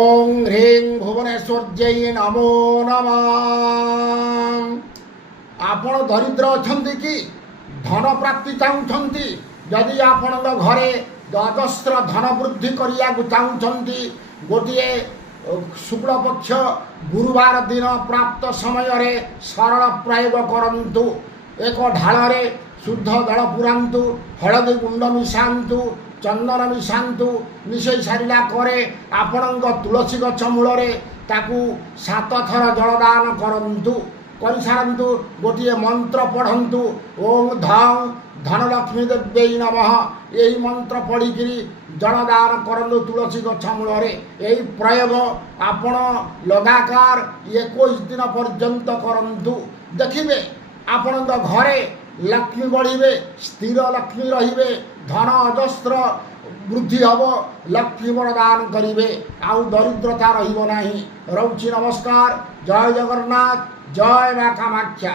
ओं ह्रीं भुवनेश्वर्यै नमो नमः। आपण दरिद्र अछंती कि धन प्राप्ति चाहूँगी जदि आपण घरे अजस्र धन वृद्धि करिया चाहूँगी गोटे शुक्ल पक्ष गुरुवार दिन प्राप्त समय रे सरल प्रयोग करंतु। एक ढाଳରେ शुद्ध दल पुरांतु, हलदी गुंड मिशांतु, चंदन मिशांतु। मिसई सारिला करे आपणक तुलसी गछ मूल ताकू 7 थर जलदान करंतु। कर सारंतु गोटे मंत्र पढ़ंतु ओं धं धनलक्ष्मी देव्यै नमः। यही मंत्र पढ़िकी जलदान करंतु तुलसी गछ मूल। यही प्रयोग आपण लगातार 21 दिन पर्यंत करंतु। देखिए आपण घरे लक्ष्मी बढ़े, स्थिर लक्ष्मी रे, धन अजस्र वृद्धि हम, लक्ष्मी वरदान करेंगे, आउ दरिद्रता रही। नमस्कार। जय जगन्नाथ, जय मां कामाख्या।